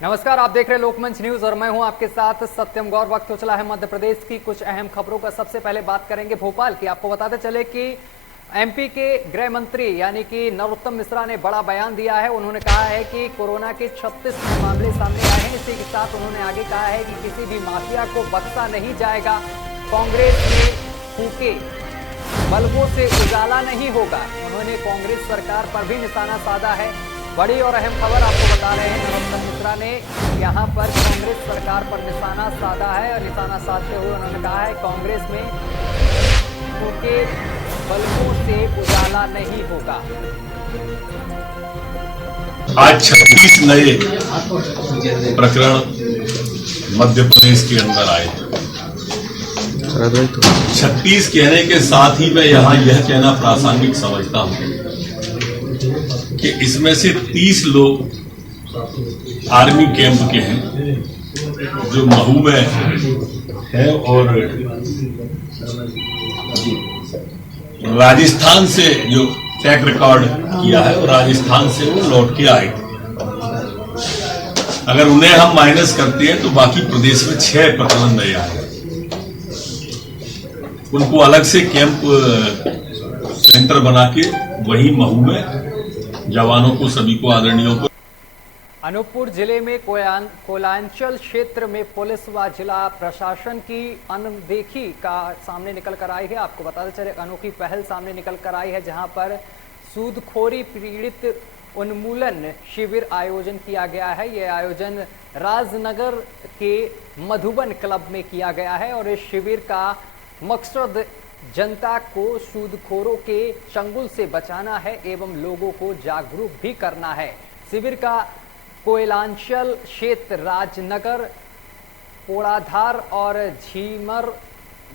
नमस्कार, आप देख रहे हैं लोकमंच न्यूज और मैं हूं आपके साथ सत्यम गौर। वक्त हो चला है मध्य प्रदेश की कुछ अहम खबरों का। सबसे पहले बात करेंगे भोपाल की। आपको बताते चले कि एमपी के गृह मंत्री यानी कि नरोत्तम मिश्रा ने बड़ा बयान दिया है। उन्होंने कहा है कि कोरोना के 36 मामले सामने आए हैं। इसी के साथ उन्होंने आगे कहा है कि किसी भी माफिया को बख्शा नहीं जाएगा। कांग्रेस में फूके बल्बों से उजाला नहीं होगा। उन्होंने कांग्रेस सरकार पर भी निशाना साधा है। बड़ी और अहम खबर आपको बता रहे हैं, नरोत्तम मिश्रा ने यहां पर कांग्रेस सरकार पर निशाना साधा है और निशाना साधते हुए उन्होंने कहा है कांग्रेस में फूके बल्बों से उजाला नहीं होगा। आज 36 नए प्रकरण मध्य प्रदेश के अंदर आए। 36 कहने के साथ ही मैं यहाँ यह कहना प्रासंगिक समझता हूँ कि इसमें से 30 लोग आर्मी कैंप के हैं जो महू में है और राजस्थान से जो ट्रैक रिकॉर्ड किया है और राजस्थान से वो लौट के आए थे। अगर उन्हें हम माइनस करते हैं तो बाकी प्रदेश में 6 प्रकरण नए आए। उनको अलग से कैंप सेंटर बना के वही महू में जवानों को सभी को आदरणीयों को। अनूपपुर जिले में कोयलांचल क्षेत्र में पुलिस व जिला प्रशासन की अनदेखी का सामने निकल कर आई है। आपको बताते चले अनोखी पहल सामने निकल कर आई है, जहां पर सूदखोरी पीड़ित उन्मूलन शिविर आयोजन किया गया है। यह आयोजन राजनगर के मधुबन क्लब में किया गया है और इस शिविर का मकसद जनता को सूदखोरों के चंगुल से बचाना है एवं लोगों को जागरूक भी करना है। शिविर का कोयलांचल क्षेत्र राजनगर, पोड़ाधार और झीमर,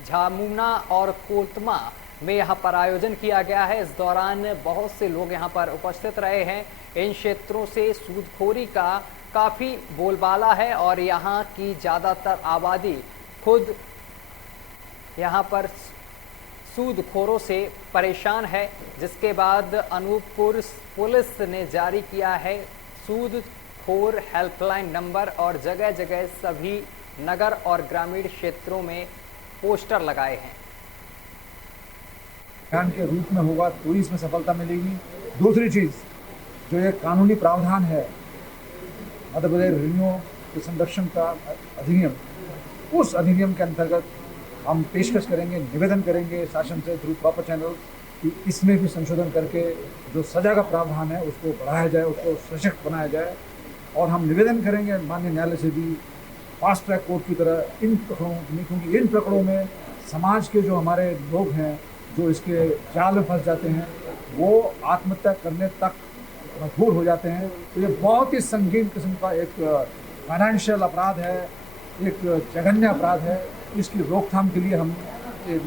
झामुना और कोतमा में यहाँ पर आयोजन किया गया है। इस दौरान बहुत से लोग यहाँ पर उपस्थित रहे हैं। इन क्षेत्रों से सूदखोरी का काफी बोलबाला है और यहाँ की ज्यादातर आबादी खुद यहाँ पर सूदखोरों से परेशान है, जिसके बाद अनूपपुर पुलिस ने जारी किया है सूदखोर हेल्पलाइन नंबर और जगह जगह सभी नगर और ग्रामीण क्षेत्रों में पोस्टर लगाए हैं। ध्यान के रूप में होगा तो इसमें सफलता मिलेगी। दूसरी चीज जो ये कानूनी प्रावधान है मध्य प्रदेश रेडियो के संरक्षण का अधिनियम, उस अधिनियम के अंतर्गत हम पेशकश करेंगे, निवेदन करेंगे शासन से थ्रू प्रॉपर चैनल कि इसमें भी संशोधन करके जो सजा का प्रावधान है उसको बढ़ाया जाए, उसको सशक्त बनाया जाए। और हम निवेदन करेंगे माननीय न्यायालय से भी फास्ट ट्रैक कोर्ट की तरह इन प्रकरणों में, क्योंकि इन प्रकरणों में समाज के जो हमारे लोग हैं जो इसके जाल में फंस जाते हैं वो आत्महत्या करने तक मजबूर हो जाते हैं। तो ये बहुत ही संगीन किस्म का एक फाइनेंशियल अपराध है, एक जघन्य अपराध है। इसकी रोकथाम के लिए हम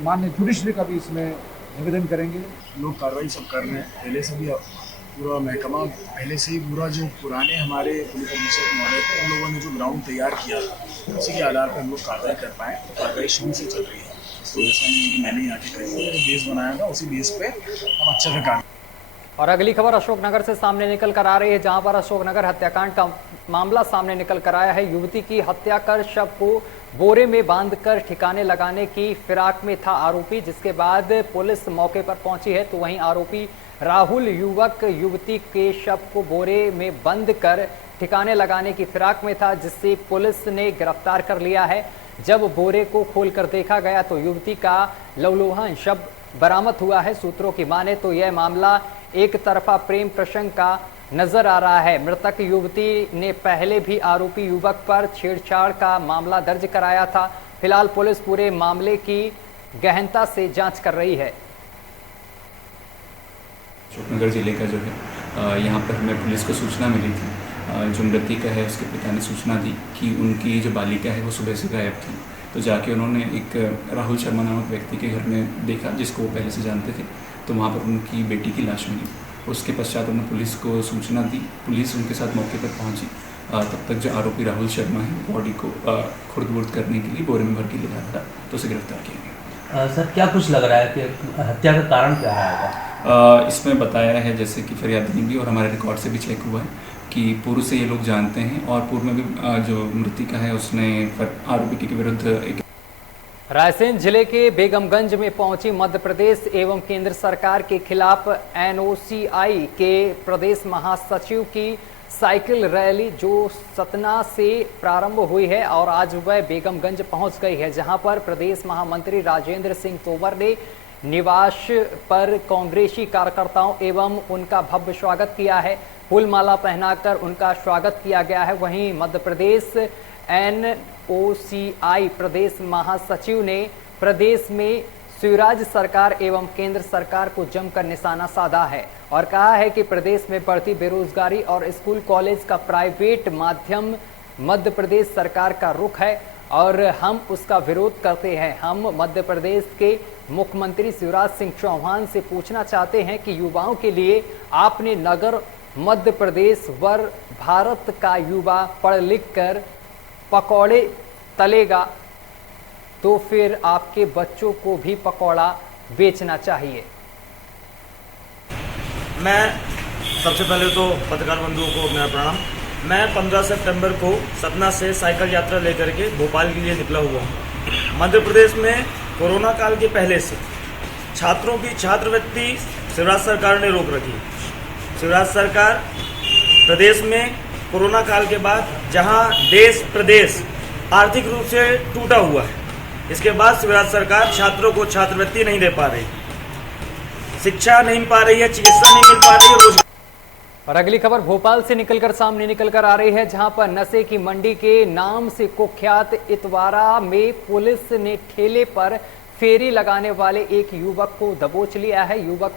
माननीय जुडिशरी का भी इसमें निवेदन करेंगे। लोग कार्रवाई सब कर रहे हैं। पहले से भी पूरा महकमा पहले से ही पूरा जो पुराने हमारे पुलिस अधीक्षक महोदय थे उन लोगों ने जो ग्राउंड तैयार किया था उसी के आधार पर हम लोग कार्रवाई कर पाए। कार्रवाई शुरू से चल रही है। तो ऐसा नहीं कि मैंने यहाँ के बेस बनाया था, उसी बेस पे हम अच्छे से कार्य। और अगली खबर अशोकनगर से सामने निकल कर आ रही है, जहां पर अशोकनगर हत्याकांड का मामला सामने निकल कर आया है। युवती की हत्या कर शव को बोरे में बांधकर ठिकाने लगाने की फिराक में था आरोपी, जिसके बाद पुलिस मौके पर पहुंची है। तो वहीं आरोपी राहुल युवक युवती के शव को बोरे में बंद कर ठिकाने लगाने की फिराक में था, जिससे पुलिस ने गिरफ्तार कर लिया है। जब बोरे को खोलकर देखा गया तो युवती का लहूलुहान शव बरामद हुआ है। सूत्रों की माने तो यह मामला एक तरफा प्रेम प्रसंग का नजर आ रहा है। मृतक युवती ने पहले भी आरोपी युवक पर छेड़छाड़ का मामला दर्ज कराया था। फिलहाल पुलिस पूरे मामले की गहनता से जांच कर रही है। अशोकनगर जिले का जो है यहाँ पर हमें पुलिस को सूचना मिली थी। जो मृतिका है उसके पिता ने सूचना दी कि उनकी जो बालिका है वो सुबह से गायब थी। तो जाके उन्होंने एक राहुल शर्मा नामक व्यक्ति के घर में देखा, जिसको वो पहले से जानते थे। तो वहाँ पर उनकी बेटी की लाश मिली। उसके पश्चात उन्होंने पुलिस को सूचना दी। पुलिस उनके साथ मौके पर पहुंची। तब तक जो आरोपी राहुल शर्मा है बॉडी को खुर्द-बुर्द करने के लिए बोरे में भर के ले जाता था, तो उसे गिरफ्तार किया गया। सर क्या कुछ लग रहा है कि हत्या का कारण क्या है? इसमें बताया है, जैसे कि फरियादी ने भी और हमारे रिकॉर्ड से भी चेक हुआ है कि पूर्व से ये लोग जानते हैं और पूर्व में भी जो मृतिका है उसने आरोपी के विरुद्ध एक रायसेन जिले के बेगमगंज में पहुंची मध्य प्रदेश एवं केंद्र सरकार के खिलाफ एनओसीआई के प्रदेश महासचिव की साइकिल रैली जो सतना से प्रारंभ हुई है और आज वह बेगमगंज पहुंच गई है, जहां पर प्रदेश महामंत्री राजेंद्र सिंह तोमर ने निवास पर कांग्रेसी कार्यकर्ताओं एवं उनका भव्य स्वागत किया है। फूलमाला पहनाकर उनका स्वागत किया गया है। वहीं मध्य प्रदेश एनओसीआई प्रदेश महासचिव ने प्रदेश में शिवराज सरकार एवं केंद्र सरकार को जमकर निशाना साधा है और कहा है कि प्रदेश में बढ़ती बेरोजगारी और स्कूल कॉलेज का प्राइवेट माध्यम मध्य प्रदेश सरकार का रुख है और हम उसका विरोध करते हैं। हम मध्य प्रदेश के मुख्यमंत्री शिवराज सिंह चौहान से पूछना चाहते हैं कि युवाओं के लिए आपने नगर मध्य प्रदेश वर भारत का युवा पढ़ लिख कर पकौड़े तलेगा तो फिर आपके बच्चों को भी पकौड़ा बेचना चाहिए। मैं सबसे पहले तो पत्रकार बंधुओं को मेरा प्रणाम। मैं 15 सितंबर को सतना से साइकिल यात्रा लेकर के भोपाल के लिए निकला हुआ हूँ। मध्य प्रदेश में कोरोना काल के पहले से छात्रों की छात्रवृत्ति शिवराज सरकार ने रोक रखी। शिवराज सरकार प्रदेश में कोरोना काल के बाद जहां देश प्रदेश आर्थिक रूप से टूटा हुआ है, इसके बाद शिवराज सरकार छात्रों को छात्रवृत्ति नहीं दे पा रही, शिक्षा नहीं मिल पा रही है, चिकित्सा नहीं मिल पा रही है। और अगली खबर भोपाल से निकलकर सामने निकलकर आ रही है, जहां पर नशे की मंडी के नाम से कुख्यात इतवारा में पुलिस ने ठेले पर फेरी लगाने वाले एक युवक को दबोच लिया है। युवक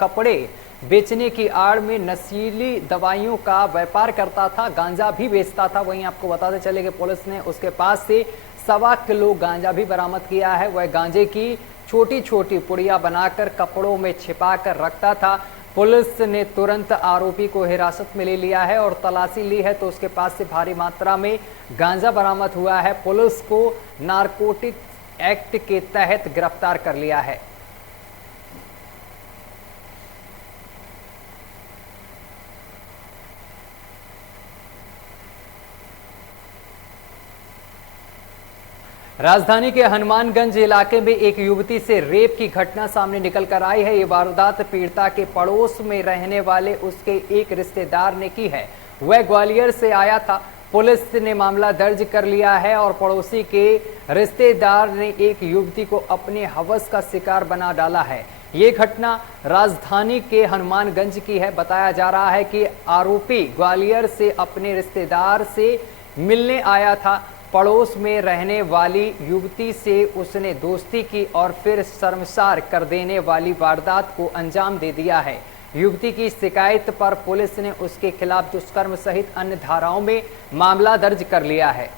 कपड़े बेचने की आड़ में नशीली दवाइयों का व्यापार करता था, गांजा भी बेचता था। वहीं आपको बताते चले कि पुलिस ने उसके पास से 1.25 किलो गांजा भी बरामद किया है। वह गांजे की छोटी छोटी पुड़िया बनाकर कपड़ों में छिपा कर रखता था। पुलिस ने तुरंत आरोपी को हिरासत में ले लिया है और तलाशी ली है तो उसके पास से भारी मात्रा में गांजा बरामद हुआ है। पुलिस को नारकोटिक एक्ट के तहत गिरफ्तार कर लिया है। राजधानी के हनुमानगंज इलाके में एक युवती से रेप की घटना सामने निकल कर आई है। ये वारदात पीड़िता के पड़ोस में रहने वाले उसके एक रिश्तेदार ने की है। वह ग्वालियर से आया था। पुलिस ने मामला दर्ज कर लिया है और पड़ोसी के रिश्तेदार ने एक युवती को अपने हवस का शिकार बना डाला है। ये घटना राजधानी के हनुमानगंज की है। बताया जा रहा है कि आरोपी ग्वालियर से अपने रिश्तेदार से मिलने आया था। पड़ोस में रहने वाली युवती से उसने दोस्ती की और फिर शर्मसार कर देने वाली वारदात को अंजाम दे दिया है। युवती की शिकायत पर पुलिस ने उसके खिलाफ दुष्कर्म सहित अन्य धाराओं में मामला दर्ज कर लिया है।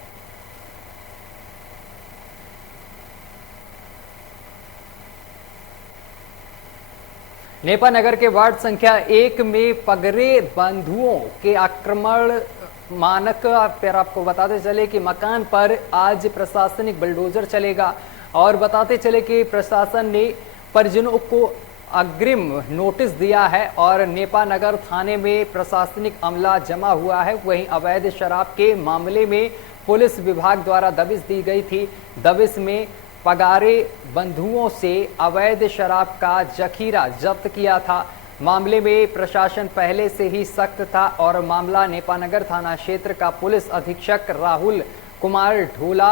नेपा नगर के वार्ड संख्या 1 में पगरे बंधुओं के आक्रमण मानक पर आपको बताते चले कि मकान पर आज प्रशासनिक बुलडोजर चलेगा और बताते चले कि प्रशासन ने परिजनों को अग्रिम नोटिस दिया है और नेपा नगर थाने में प्रशासनिक अमला जमा हुआ है। वहीं अवैध शराब के मामले में पुलिस विभाग द्वारा दबिश दी गई थी। दबिश में पगारे बंधुओं से अवैध शराब का जखीरा जब्त किया था। मामले में प्रशासन पहले से ही सख्त था और मामला नेपानगर थाना क्षेत्र का पुलिस अधीक्षक राहुल कुमार ढोला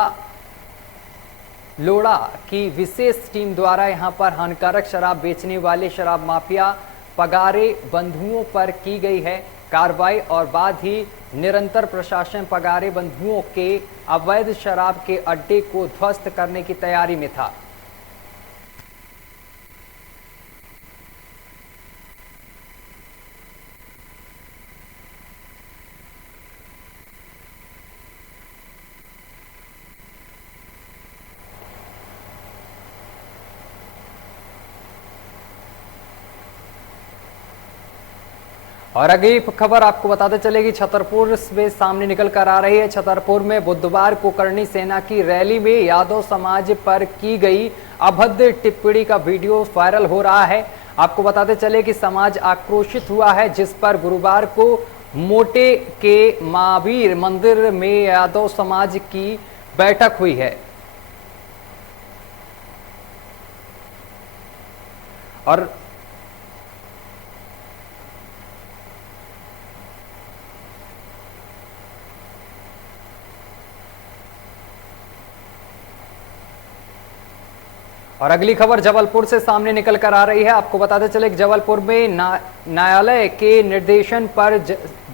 लोड़ा की विशेष टीम द्वारा यहां पर हानिकारक शराब बेचने वाले शराब माफिया पगारे बंधुओं पर की गई है कार्रवाई और बाद ही निरंतर प्रशासन पगारे बंधुओं के अवैध शराब के अड्डे को ध्वस्त करने की तैयारी में था। और अगली खबर आपको बताते चलेगी छतरपुर में सामने निकल कर आ रही है। छतरपुर में बुधवार को करणी सेना की रैली में यादव समाज पर की गई अभद्र टिप्पणी का वीडियो वायरल हो रहा है। आपको बताते चले कि समाज आक्रोशित हुआ है, जिस पर गुरुवार को मोटे के महावीर मंदिर में यादव समाज की बैठक हुई है और अगली खबर जबलपुर से सामने निकल कर आ रही है। आपको बताते चले कि जबलपुर में न्यायालय के निर्देशन पर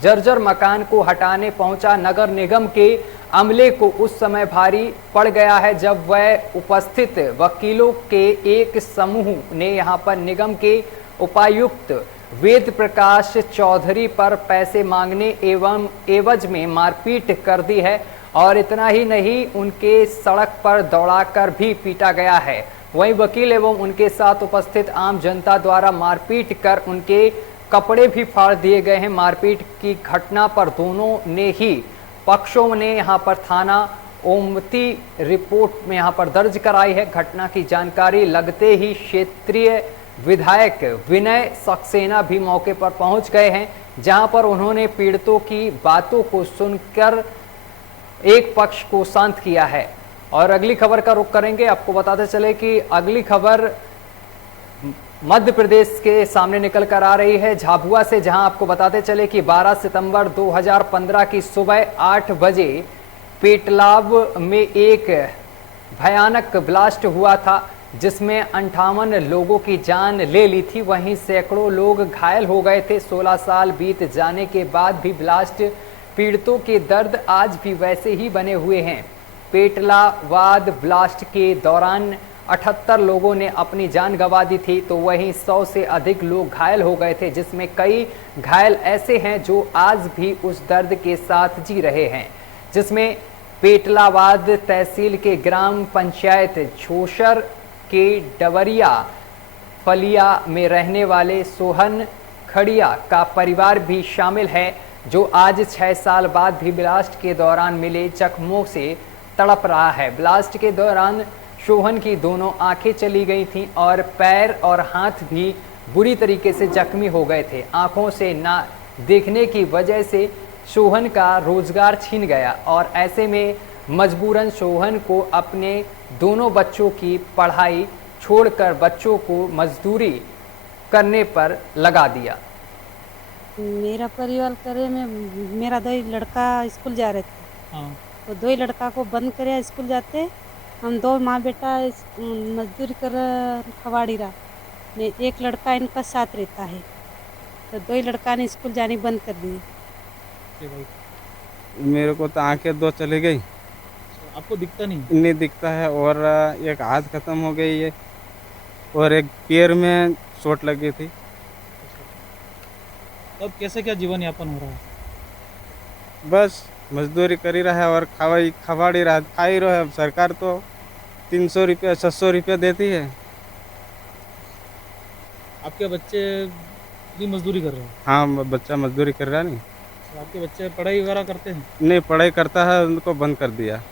जर्जर मकान को हटाने पहुंचा नगर निगम के अमले को उस समय भारी पड़ गया है जब वह उपस्थित वकीलों के एक समूह ने यहां पर निगम के उपायुक्त वेद प्रकाश चौधरी पर पैसे मांगने एवं एवज में मारपीट कर दी है और इतना ही नहीं उनके सड़क पर दौड़ाकर भी पीटा गया है। वहीं वकील एवं उनके साथ उपस्थित आम जनता द्वारा मारपीट कर उनके कपड़े भी फाड़ दिए गए हैं। मारपीट की घटना पर दोनों ने ही पक्षों ने यहां पर थाना ओमती रिपोर्ट में यहां पर दर्ज कराई है। घटना की जानकारी लगते ही क्षेत्रीय विधायक विनय सक्सेना भी मौके पर पहुंच गए हैं, जहां पर उन्होंने पीड़ितों की बातों को सुनकर एक पक्ष को शांत किया है। और अगली खबर का रुख करेंगे। आपको बताते चले कि अगली खबर मध्य प्रदेश के सामने निकल कर आ रही है झाबुआ से, जहां आपको बताते चले कि 12 सितंबर 2015 की सुबह 8 बजे पेटलाव में एक भयानक ब्लास्ट हुआ था जिसमें 58 लोगों की जान ले ली थी। वहीं सैकड़ों लोग घायल हो गए थे। 16 साल बीत जाने के बाद भी ब्लास्ट पीड़ितों के दर्द आज भी वैसे ही बने हुए हैं। पेटलावाद ब्लास्ट के दौरान 78 लोगों ने अपनी जान गंवा दी थी, तो वहीं 100 से अधिक लोग घायल हो गए थे, जिसमें कई घायल ऐसे हैं जो आज भी उस दर्द के साथ जी रहे हैं। जिसमें पेटलावाद तहसील के ग्राम पंचायत झोशर के डवरिया फलिया में रहने वाले सोहन खड़िया का परिवार भी शामिल है, जो आज 6 साल बाद भी ब्लास्ट के दौरान मिले जख्मों से तड़प रहा है। ब्लास्ट के दौरान सोहन की दोनों आंखें चली गई थीं और पैर और हाथ भी बुरी तरीके से जख्मी हो गए थे। आंखों से ना देखने की वजह से सोहन का रोजगार छीन गया और ऐसे में मजबूरन सोहन को अपने दोनों बच्चों की पढ़ाई छोड़कर बच्चों को मजदूरी करने पर लगा दिया। मेरा परिवार करे में मेरा दो ही लड़का स्कूल जा रहे थे। हाँ। तो दो ही लड़का को बंद करे स्कूल जाते, हम दो माँ बेटा मजदूरी कर खवाड़ी रहा। एक लड़का इनका साथ रहता है, तो दो ही लड़का ने स्कूल जाने बंद कर दी। मेरे को तो आंखें दो चली गई। आपको दिखता नहीं? नहीं दिखता है, और एक हाथ खत्म हो गई है और एक पैर में चोट लगी थी। अब कैसे क्या जीवन यापन हो रहा है? बस मजदूरी कर ही रहा है और खवाड़ी रहा, खा ही रहा है। सरकार तो 300 रुपया 600 रुपया देती है। आपके बच्चे भी मजदूरी कर रहे हैं? हाँ, बच्चा मजदूरी कर रहा नहीं। तो आपके बच्चे पढ़ाई वगैरह करते हैं? नहीं, पढ़ाई करता है, उनको बंद कर दिया।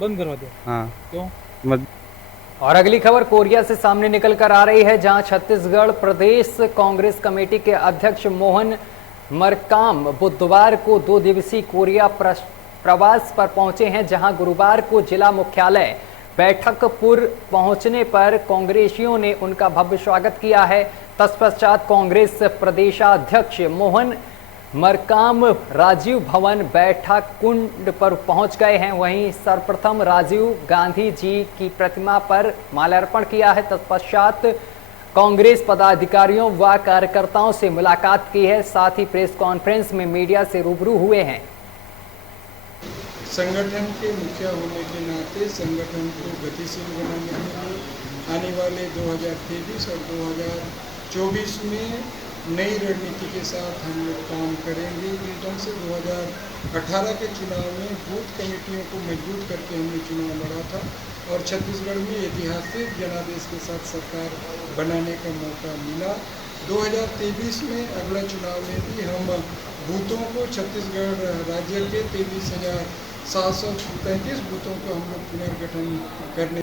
बंद करवा दिया? हाँ। क्यों? और अगली खबर कोरिया से सामने निकल कर आ रही है, जहां छत्तीसगढ़ प्रदेश कांग्रेस कमेटी के अध्यक्ष मोहन मरकाम बुधवार को 2 दिवसीय कोरिया प्रवास पर पहुंचे हैं, जहां गुरुवार को जिला मुख्यालय बैठकपुर पहुंचने पर कांग्रेसियों ने उनका भव्य स्वागत किया है। तत्पश्चात कांग्रेस प्रदेशाध्यक्ष मोहन मरकाम राजीव भवन बैठक कुंड पर पहुंच गए हैं। वहीं सर्वप्रथम राजीव गांधी जी की प्रतिमा पर माल्यार्पण किया है। तत्पश्चात कांग्रेस पदाधिकारियों व कार्यकर्ताओं से मुलाकात की है। साथ ही प्रेस कॉन्फ्रेंस में मीडिया से रूबरू हुए हैं। संगठन के मुखिया होने के नाते संगठन को गतिशील बनाने के लिए आने वाले 2023 और 2024 में नई रणनीति के साथ हम लोग काम करेंगे। इस ढंग से 2018 के चुनाव में बूथ कमेटियों को मजबूत करके हमने चुनाव लड़ा था और छत्तीसगढ़ में ऐतिहासिक जनादेश के साथ सरकार बनाने का मौका मिला। 2023 में अगला चुनाव में भी हम बूथों को छत्तीसगढ़ राज्य के 23,735 बूथों को हम लोग पुनर्गठन करने।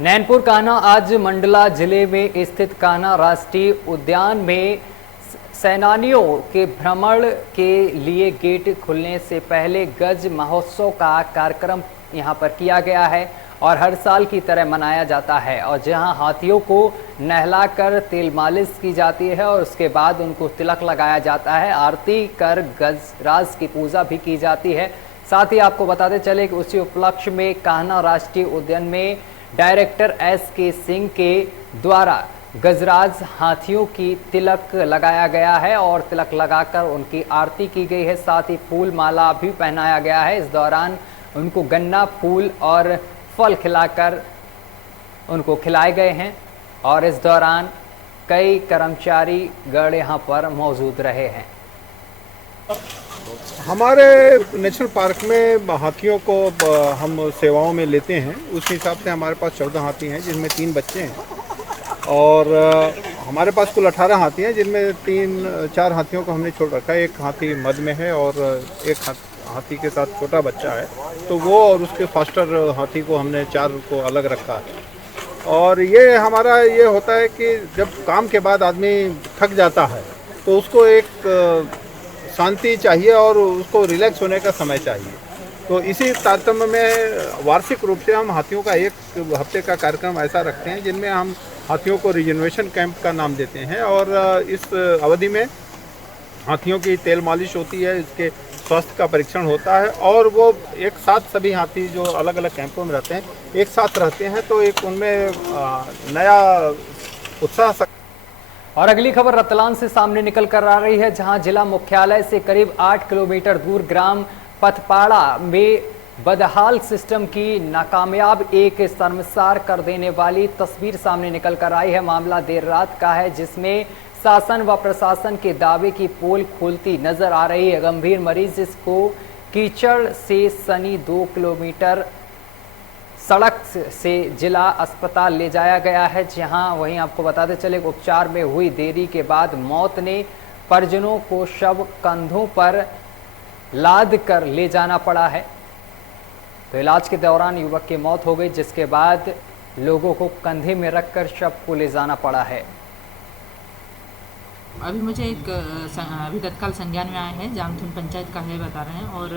नैनपुर कान्हा आज मंडला जिले में स्थित कान्हा राष्ट्रीय उद्यान में सैलानियों के भ्रमण के लिए गेट खुलने से पहले गज महोत्सव का कार्यक्रम यहां पर किया गया है और हर साल की तरह मनाया जाता है और जहां हाथियों को नहलाकर तेल मालिश की जाती है और उसके बाद उनको तिलक लगाया जाता है, आरती कर गजराज की पूजा भी की जाती है। साथ ही आपको बताते चले कि उसी उपलक्ष्य में कान्हा राष्ट्रीय उद्यान में डायरेक्टर SK सिंह के द्वारा गजराज हाथियों की तिलक लगाया गया है और तिलक लगाकर उनकी आरती की गई है। साथ ही फूल माला भी पहनाया गया है। इस दौरान उनको गन्ना, फूल और फल खिलाकर उनको खिलाए गए हैं और इस दौरान कई कर्मचारी गण यहाँ पर मौजूद रहे हैं। हमारे नेशनल पार्क में हाथियों को हम सेवाओं में लेते हैं। उस हिसाब से हमारे पास 14 हाथी हैं जिनमें 3 बच्चे हैं और हमारे पास कुल 18 हाथी हैं जिनमें 3-4 हाथियों को हमने छोड़ रखा है। एक हाथी मद में है और एक हाथी के साथ छोटा बच्चा है, तो वो और उसके फास्टर हाथी को हमने 4 को अलग रखा है। और ये हमारा ये होता है कि जब काम के बाद आदमी थक जाता है तो उसको एक शांति चाहिए और उसको रिलैक्स होने का समय चाहिए। तो इसी तारतम्य में वार्षिक रूप से हम हाथियों का 1 हफ्ते का कार्यक्रम ऐसा रखते हैं जिनमें हम हाथियों को रिजर्वेशन कैंप का नाम देते हैं और इस अवधि में हाथियों की तेल मालिश होती है, इसके स्वास्थ्य का परीक्षण होता है और वो एक साथ सभी हाथी जो अलग अलग कैंपों में रहते हैं एक साथ रहते हैं, तो एक उनमें नया उत्साह। और अगली खबर रतलाम से सामने निकल कर आ रही है, जहां जिला मुख्यालय से करीब 8 किलोमीटर दूर ग्राम पथपाड़ा में बदहाल सिस्टम की नाकामयाब एक शर्मसार कर देने वाली तस्वीर सामने निकल कर आई है। मामला देर रात का है जिसमें शासन व प्रशासन के दावे की पोल खोलती नजर आ रही है। गंभीर मरीज को कीचड़ से सनी 2 किलोमीटर सड़क से जिला अस्पताल ले जाया गया है, जहां वहीं आपको बताते चले उपचार में हुई देरी के बाद मौत ने परिजनों को शव कंधों पर लाद कर ले जाना पड़ा है। तो इलाज के दौरान युवक की मौत हो गई, जिसके बाद लोगों को कंधे में रखकर शव को ले जाना पड़ा है। अभी मुझे अभी तत्काल संज्ञान में आया है, जामथुन पंचायत का है बता रहे हैं और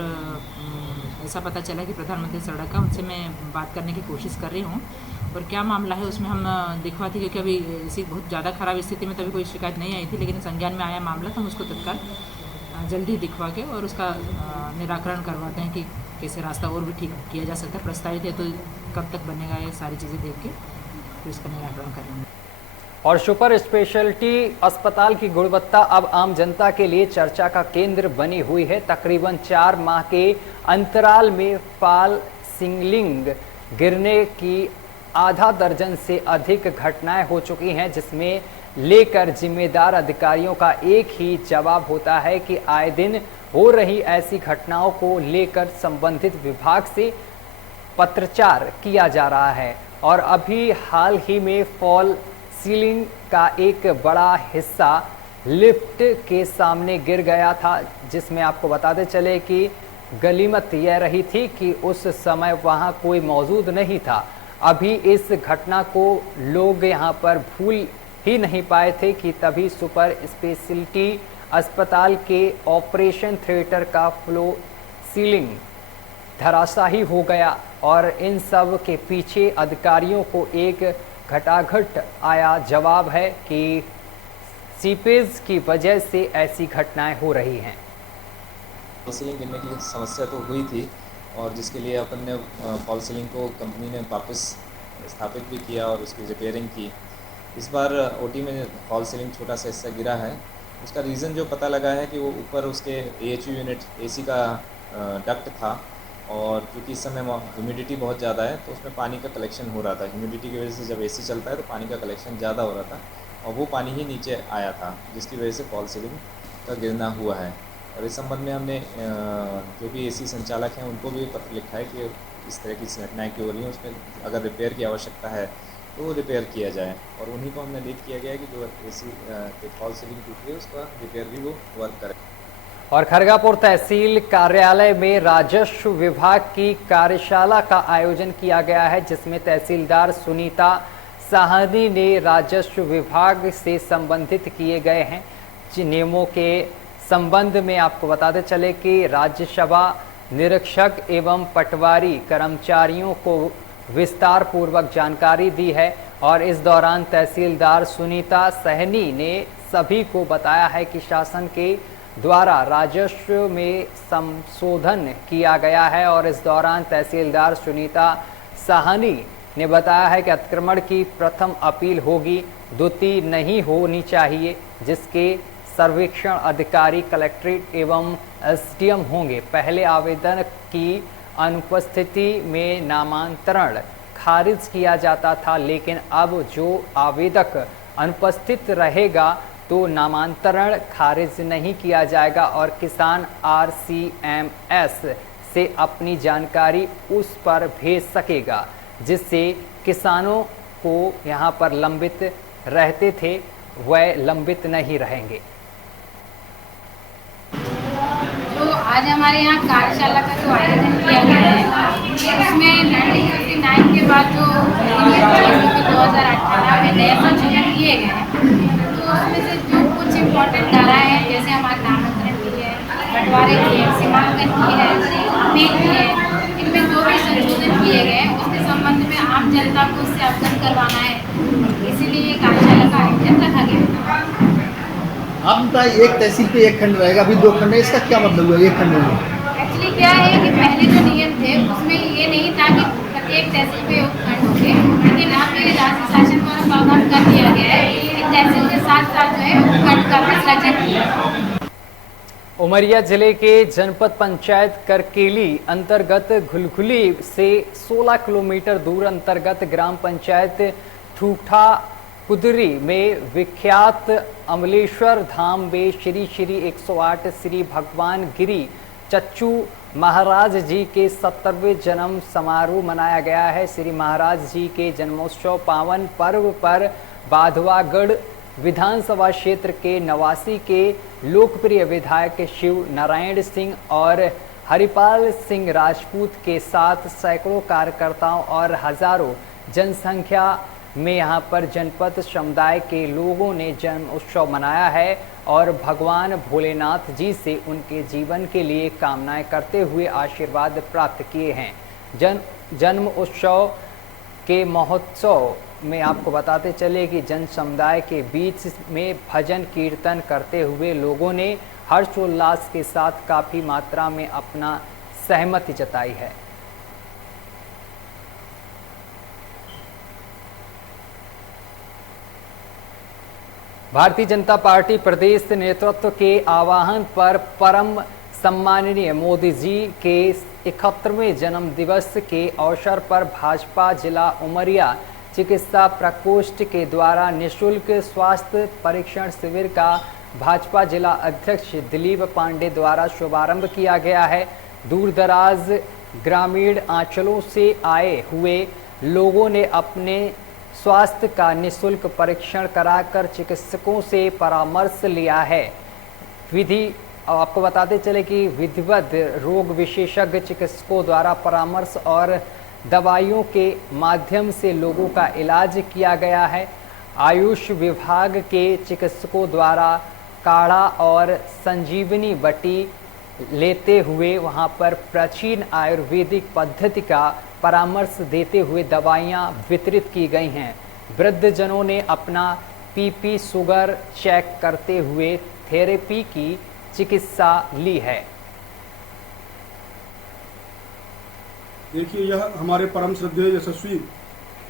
ऐसा पता चला कि प्रधानमंत्री सड़क का, उनसे मैं बात करने की कोशिश कर रही हूँ और क्या मामला है उसमें हम दिखवाते, क्योंकि अभी ऐसी बहुत ज़्यादा ख़राब स्थिति में तभी कोई शिकायत नहीं आई थी, लेकिन संज्ञान में आया मामला तो हम उसको तत्काल जल्दी दिखवा के और उसका निराकरण करवाते हैं कि कैसे रास्ता और भी ठीक किया जा सकता है। प्रस्तावित है तो कब तक बनेगा, ये सारी चीज़ें देख के फिर उसका निराकरण करेंगे। और सुपर स्पेशलिटी अस्पताल की गुणवत्ता अब आम जनता के लिए चर्चा का केंद्र बनी हुई है। तकरीबन 4 माह के अंतराल में फॉल सीलिंग गिरने की आधा दर्जन से अधिक घटनाएं हो चुकी हैं, जिसमें लेकर जिम्मेदार अधिकारियों का एक ही जवाब होता है कि आए दिन हो रही ऐसी घटनाओं को लेकर संबंधित विभाग से पत्राचार किया जा रहा है। और अभी हाल ही में फॉल सीलिंग का एक बड़ा हिस्सा लिफ्ट के सामने गिर गया था, जिसमें आपको बताते चले कि गनीमत यह रही थी कि उस समय वहां कोई मौजूद नहीं था। अभी इस घटना को लोग यहां पर भूल ही नहीं पाए थे कि तभी सुपर स्पेशलिटी अस्पताल के ऑपरेशन थिएटर का फ्लो सीलिंग धराशाही हो गया और इन सब के पीछे अधिकारियों को एक घटाघट आया जवाब है कि सीपेज की वजह से ऐसी घटनाएं हो रही हैं। सीलिंग गिरने की समस्या तो हुई थी और जिसके लिए अपन ने फॉल सीलिंग को कंपनी ने वापस स्थापित भी किया और उसकी रिपेयरिंग की। इस बार ओटी में फॉल सीलिंग छोटा सा हिस्सा गिरा है। उसका रीज़न जो पता लगा है कि वो ऊपर उसके AHU यूनिट AC का डक्ट था और क्योंकि इस समय ह्यूमिडिटी बहुत ज़्यादा है तो उसमें पानी का कलेक्शन हो रहा था। ह्यूमिडिटी की वजह से जब AC चलता है तो पानी का कलेक्शन ज़्यादा हो रहा था और वो पानी ही नीचे आया था, जिसकी वजह से फॉल सीलिंग का गिरना हुआ है। और इस संबंध में हमने जो भी AC संचालक हैं उनको भी पत्र लिखा है कि इस तरह की घटनाएँ क्यों हो रही हैं, उसमें अगर रिपेयर की आवश्यकता है तो वो रिपेयर किया जाए। और उन्हीं को हमने लीड किया गया है कि जो AC फॉल सीलिंग टूटी है उसका रिपेयर भी वो वर्क करें। और खरगापुर तहसील कार्यालय में राजस्व विभाग की कार्यशाला का आयोजन किया गया है, जिसमें तहसीलदार सुनीता साहनी ने राजस्व विभाग से संबंधित किए गए हैं नियमों के संबंध में आपको बताते चले कि राज्यसभा निरीक्षक एवं पटवारी कर्मचारियों को विस्तार पूर्वक जानकारी दी है और इस दौरान तहसीलदार सुनीता सहनी ने सभी को बताया है कि शासन के द्वारा राजस्व में संशोधन किया गया है और इस दौरान तहसीलदार सुनीता साहनी ने बताया है कि अतिक्रमण की प्रथम अपील होगी, द्वितीय नहीं होनी चाहिए, जिसके सर्वेक्षण अधिकारी कलेक्ट्रेट एवं एसडीएम होंगे। पहले आवेदन की अनुपस्थिति में नामांतरण खारिज किया जाता था, लेकिन अब जो आवेदक अनुपस्थित रहेगा तो नामांतरण खारिज नहीं किया जाएगा और किसान RCMS से अपनी जानकारी उस पर भेज सकेगा, जिससे किसानों को यहाँ पर लंबित रहते थे वह लंबित नहीं रहेंगे। तो आज हमारे यहाँ कार्यशाला का जो आयोजन किया गया है उसमें 1959 के बाद जो 2018 में नए संशोधन किए गए हैं, तो उसमें से जो कुछ इम्पोर्टेंट धाराएं हैं, जैसे हमारा नामांतरण की है, बंटवारे की है, सीमांकन की है, अपील की है, इनमें जो भी संशोधन किए गए हैं उसके संबंध में आम जनता को उससे अवगत करवाना है, इसीलिए कार्यशाला का आयोजन रखा गया। आप बताइए, एक तहसील पे एक खंड रहेगा, अभी 2 खंड है, इसका क्या मतलब हुआ एक खंड में? एक्चुअली क्या है कि पहले जो नियम थे उसमें ये नहीं था कि प्रत्येक तहसील पे एक खंड होंगे, लेकिन अब ये राज्य शासन द्वारा प्रावधान कर दिया गया है कि तहसील के साथ साथ जो है खंड का भी सृजन किया। उमरिया जिले के जनपद पंचायत करकेली अंतर्गत घुलघुली से 16 किलोमीटर दूर अंतर्गत ग्राम पंचायत ठूठा कुदरी में विख्यात अमलेश्वर धाम में श्री 108 श्री भगवान गिरी चच्चू महाराज जी के 70वें जन्म समारोह मनाया गया है। श्री महाराज जी के जन्मोत्सव पावन पर्व पर बाधवागढ़ विधानसभा क्षेत्र के नवासी के लोकप्रिय विधायक शिव नारायण सिंह और हरिपाल सिंह राजपूत के साथ सैकड़ों कार्यकर्ताओं और हजारों जनसंख्या में यहाँ पर जनपद समुदाय के लोगों ने जन्म उत्सव मनाया है और भगवान भोलेनाथ जी से उनके जीवन के लिए कामनाएं करते हुए आशीर्वाद प्राप्त किए हैं। जन्म उत्सव के महोत्सव में आपको बताते चले कि जन समुदाय के बीच में भजन कीर्तन करते हुए लोगों ने हर्षोल्लास के साथ काफ़ी मात्रा में अपना सहमति जताई है। भारतीय जनता पार्टी प्रदेश नेतृत्व के आह्वान पर परम सम्माननीय मोदी जी के 71वें जन्म दिवस के अवसर पर भाजपा जिला उमरिया चिकित्सा प्रकोष्ठ के द्वारा निःशुल्क स्वास्थ्य परीक्षण शिविर का भाजपा जिला अध्यक्ष दिलीप पांडे द्वारा शुभारंभ किया गया है। दूर दराज ग्रामीण अंचलों से आए हुए लोगों ने अपने स्वास्थ्य का निःशुल्क परीक्षण कराकर चिकित्सकों से परामर्श लिया है। आपको बताते चले कि विधिवत रोग विशेषज्ञ चिकित्सकों द्वारा परामर्श और दवाइयों के माध्यम से लोगों का इलाज किया गया है। आयुष विभाग के चिकित्सकों द्वारा काढ़ा और संजीवनी बटी लेते हुए वहां पर प्राचीन आयुर्वेदिक पद्धति का परामर्श देते हुए दवाइयां वितरित की गई हैं। वृद्धजनों ने अपना पीपी शुगर चेक करते हुए थेरेपी की चिकित्सा ली है। देखिए, यह हमारे परम श्रद्धेय यशस्वी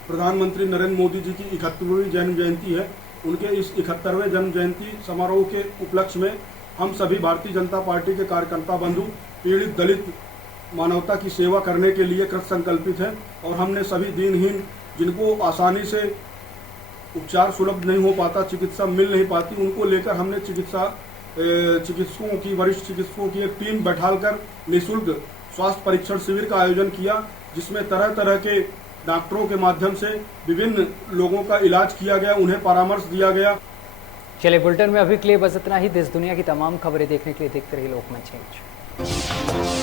प्रधानमंत्री नरेंद्र मोदी जी की 71वीं जन्म जयंती है। उनके इस 71वें जन्म जयंती समारोह के उपलक्ष्य में हम सभी भारतीय जनता पार्टी के कार्यकर्ता बंधु पीड़ित दलित मानवता की सेवा करने के लिए कृत संकल्पित हैं और हमने सभी दीनहीन जिनको आसानी से उपचार सुलभ नहीं हो पाता, चिकित्सा मिल नहीं पाती, उनको लेकर हमने चिकित्सकों की वरिष्ठ चिकित्सकों की एक टीम बैठालकर निःशुल्क स्वास्थ्य परीक्षण शिविर का आयोजन किया, जिसमें तरह तरह के डॉक्टरों के माध्यम से विभिन्न लोगों का इलाज किया गया, उन्हें परामर्श दिया गया। चलिए, बुलेटिन में अभी के लिए बस इतना ही। देश दुनिया की तमाम खबरें देखने के लिए देखते रहिए लोकमंच न्यूज।